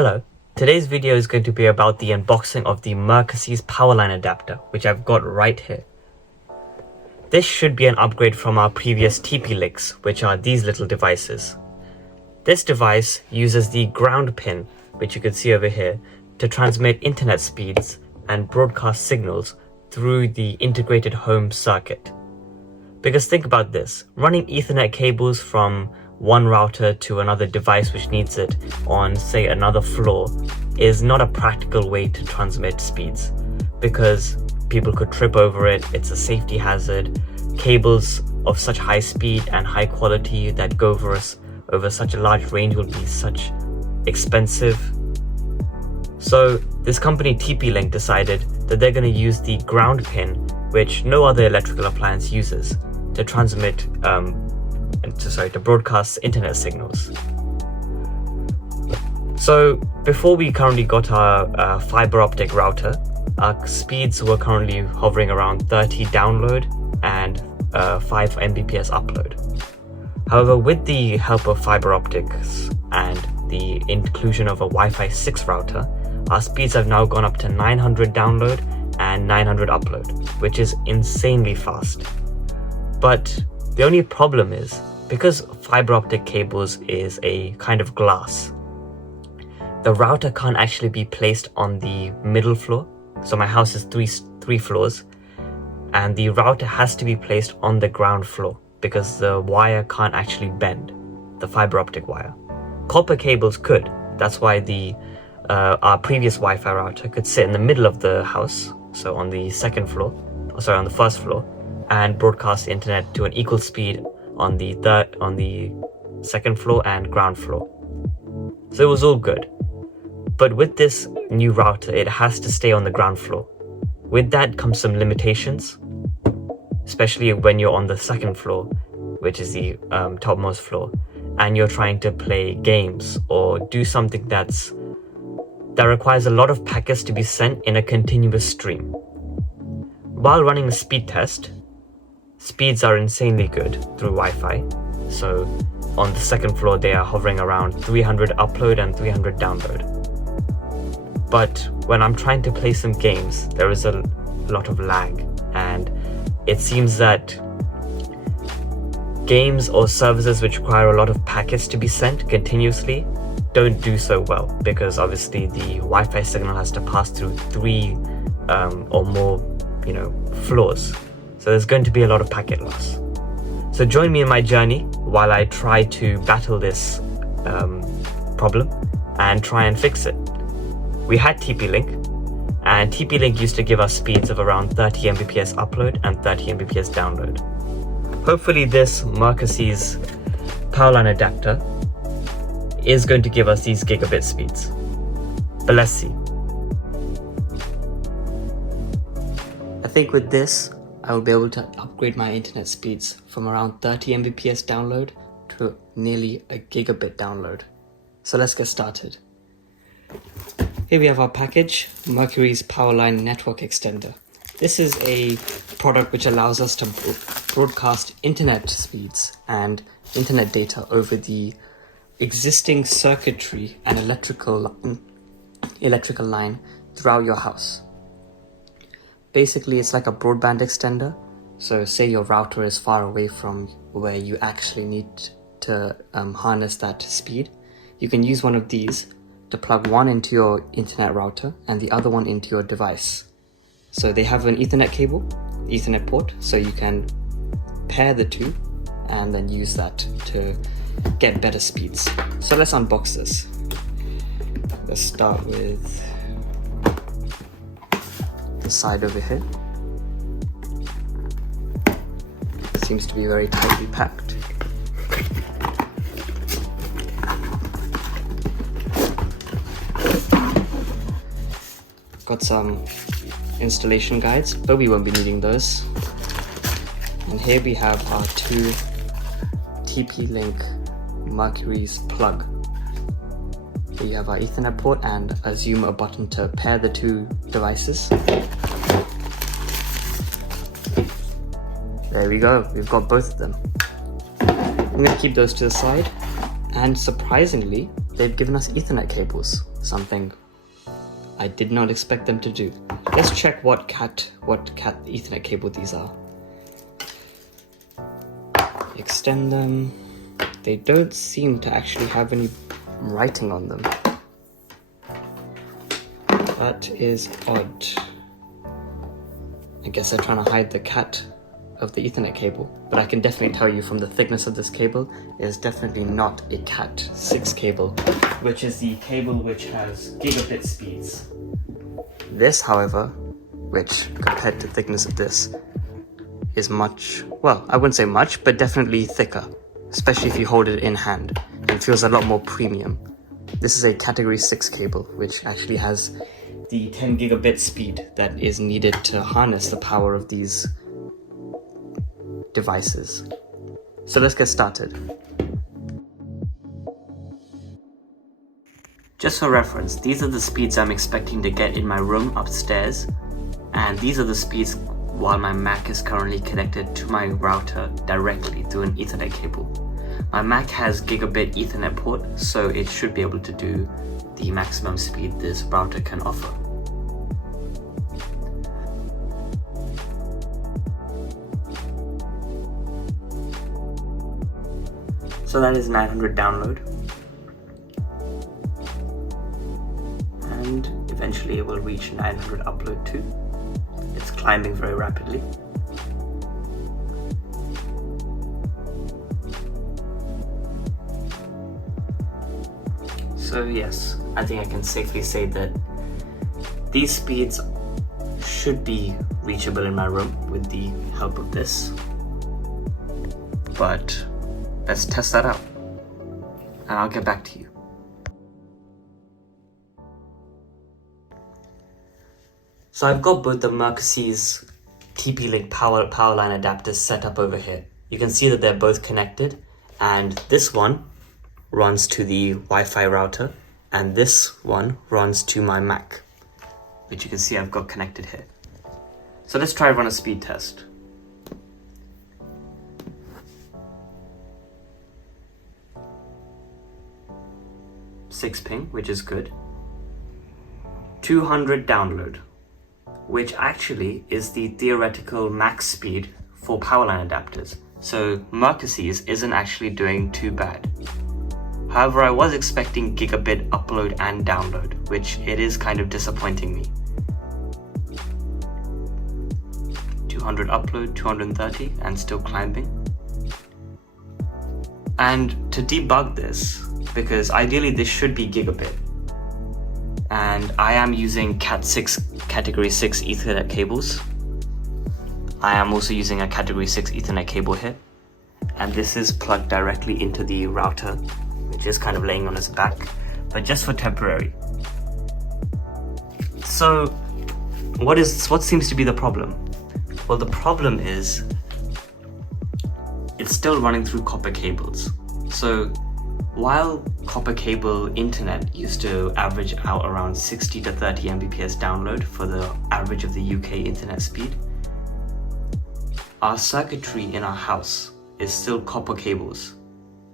Hello, today's video is going to be about the unboxing of the Mercury's Powerline adapter, which I've got right here. This should be an upgrade from our previous TP-Links, which are these little devices. This device uses the ground pin, which you can see over here, to transmit internet speeds and broadcast signals through the integrated home circuit. Because think about this, running Ethernet cables from one router to another device which needs it on, say, another floor is not a practical way to transmit speeds, because people could trip over it. It's a safety hazard. Cables of such high speed and high quality that go over such a large range will be such expensive. So this company TP-Link decided that they're going to use the ground pin, which no other electrical appliance uses, to transmit to broadcast internet signals. So before we currently got our fiber optic router, our speeds were currently hovering around 30 download and 5 Mbps upload. However, with the help of fiber optics and the inclusion of a Wi-Fi 6 router, our speeds have now gone up to 900 download and 900 upload, which is insanely fast. But the only problem is, because fiber optic cables is a kind of glass, the router can't actually be placed on the middle floor. So my house is three floors, and the router has to be placed on the ground floor because the wire can't actually bend, the fiber optic wire. Copper cables could. That's why our previous Wi-Fi router could sit in the middle of the house, so on the on the first floor, and broadcast the internet to an equal speed on the second floor and ground floor. So it was all good. But with this new router, it has to stay on the ground floor. With that comes some limitations, especially when you're on the second floor, which is the topmost floor, and you're trying to play games or do something that requires a lot of packets to be sent in a continuous stream. While running a speed test, speeds are insanely good through Wi-Fi. So on the second floor, they are hovering around 300 upload and 300 download. But when I'm trying to play some games, there is a lot of lag, and it seems that games or services which require a lot of packets to be sent continuously don't do so well, because obviously the Wi-Fi signal has to pass through 3 or more floors. So there's going to be a lot of packet loss. So join me in my journey while I try to battle this problem and try and fix it. We had TP-Link, and TP-Link used to give us speeds of around 30 Mbps upload and 30 Mbps download. Hopefully this Mercury's Powerline adapter is going to give us these gigabit speeds. But let's see. I think with this, I will be able to upgrade my internet speeds from around 30 Mbps download to nearly a gigabit download. So let's get started. Here we have our package, Mercury's Powerline Network Extender. This is a product which allows us to broadcast internet speeds and internet data over the existing circuitry and electrical line throughout your house. Basically, it's like a broadband extender. So say your router is far away from where you actually need to harness that speed. You can use one of these to plug one into your internet router and the other one into your device. So they have an Ethernet cable, Ethernet port, so you can pair the two and then use that to get better speeds. So let's unbox this. Let's start with the side over here. It seems to be very tightly packed. Got some installation guides, but we won't be needing those. And here we have our 2 TP-Link Mercury's plug. Here you have our Ethernet port and a zoomer button to pair the 2 devices. There we go, we've got both of them. I'm going to keep those to the side, and surprisingly, they've given us Ethernet cables, something I did not expect them to do. Let's check what cat Ethernet cable these are. Extend them. They don't seem to actually have any writing on them. That is odd. I guess they're trying to hide the cat of the Ethernet cable, but I can definitely tell you from the thickness of this cable, it is definitely not a Cat 6 cable, which is the cable which has gigabit speeds. This, however, which compared to the thickness of this, is much, well, I wouldn't say much, but definitely thicker, especially if you hold it in hand. It feels a lot more premium. This is a category 6 cable, which actually has the 10 gigabit speed that is needed to harness the power of these devices. So let's get started. Just for reference, these are the speeds I'm expecting to get in my room upstairs, and these are the speeds while my Mac is currently connected to my router directly through an Ethernet cable. My Mac has gigabit Ethernet port, so it should be able to do the maximum speed this router can offer. So that is 900 download, and eventually it will reach 900 upload too. It's climbing very rapidly. So yes, I think I can safely say that these speeds should be reachable in my room with the help of this. But let's test that out, and I'll get back to you. So I've got both the Mercury's TP-Link Powerline adapters set up over here. You can see that they're both connected, and this one runs to the Wi-Fi router, and this one runs to my Mac, which you can see I've got connected here. So let's try run a speed test. Six ping, which is good. 200 download, which actually is the theoretical max speed for Powerline adapters. So Mercury's isn't actually doing too bad. However, I was expecting gigabit upload and download, which it is kind of disappointing me. 200 upload, 230, and still climbing. And to debug this, because ideally this should be gigabit, and I am using Cat 6 category 6 Ethernet cables. I am also using a category 6 Ethernet cable here, and this is plugged directly into the router, which is kind of laying on its back, but just for temporary. So what seems to be the problem? Well, the problem is it's still running through copper cables. So while copper cable internet used to average out around 60 to 30 Mbps download for the average of the UK internet speed, our circuitry in our house is still copper cables.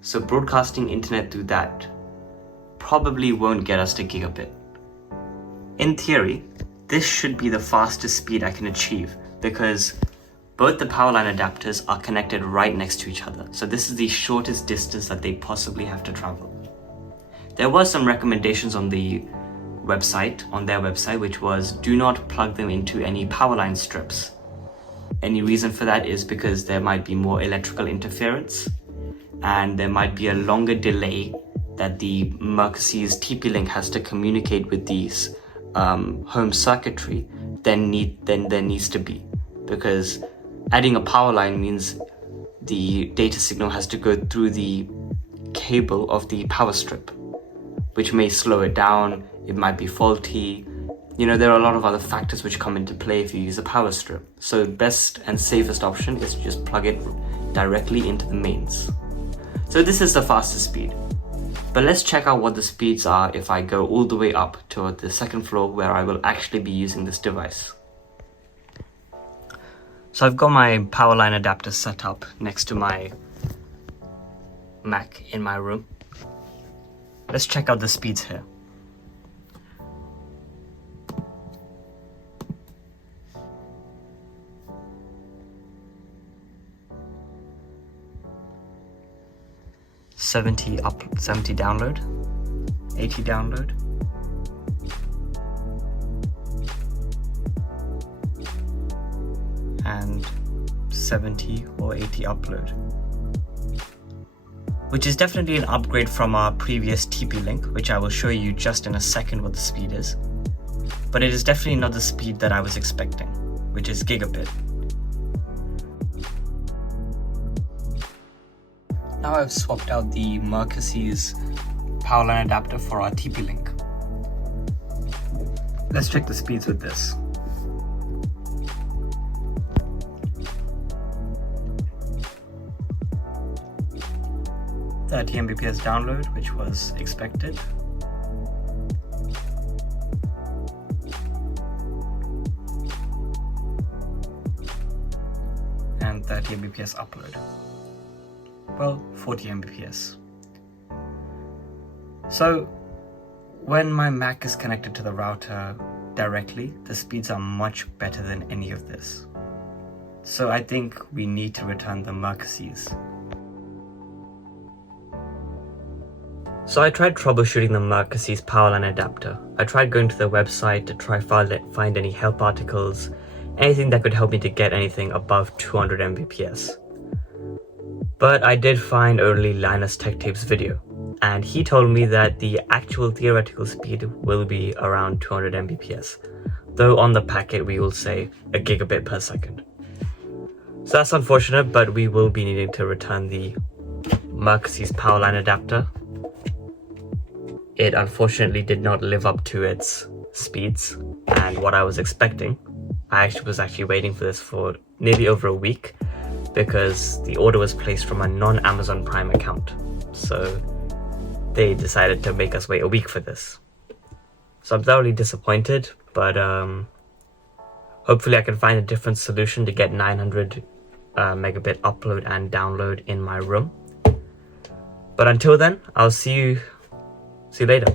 So broadcasting internet through that probably won't get us to gigabit. In theory, this should be the fastest speed I can achieve because both the Powerline adapters are connected right next to each other. So this is the shortest distance that they possibly have to travel. There were some recommendations on their website, which was do not plug them into any Powerline strips. Any reason for that is because there might be more electrical interference, and there might be a longer delay that the Mercury's TP-Link has to communicate with these home circuitry than there needs to be, because adding a power line means the data signal has to go through the cable of the power strip, which may slow it down, it might be faulty. You know, there are a lot of other factors which come into play if you use a power strip. So best and safest option is to just plug it directly into the mains. So this is the fastest speed. But let's check out what the speeds are if I go all the way up to the second floor where I will actually be using this device. So I've got my Powerline adapter set up next to my Mac in my room. Let's check out the speeds here. "70 download, 80 download, and 70 or 80 upload, which is definitely an upgrade from our previous TP-Link, which I will show you just in a second what the speed is. But it is definitely not the speed that I was expecting, which is gigabit. Now I've swapped out the Mercury's Powerline adapter for our TP-Link. Let's check the speeds with this. "30 Mbps download," which was expected. And 30 Mbps upload. Well, 40 Mbps. So when my Mac is connected to the router directly, the speeds are much better than any of this. So I think we need to return the Mercury's. So I tried troubleshooting the Mercury's Powerline adapter. I tried going to the website to try find any help articles, anything that could help me to get anything above 200 Mbps. But I did find only Linus Tech Tape's video, and he told me that the actual theoretical speed will be around 200 Mbps, though on the packet we will say a gigabit per second. So that's unfortunate, but we will be needing to return the Mercury's Powerline adapter. It unfortunately did not live up to its speeds and what I was expecting. I was actually waiting for this for nearly over a week because the order was placed from a non-Amazon Prime account. So they decided to make us wait a week for this. So I'm thoroughly disappointed, but hopefully I can find a different solution to get 900 megabit upload and download in my room. But until then, I'll see you later.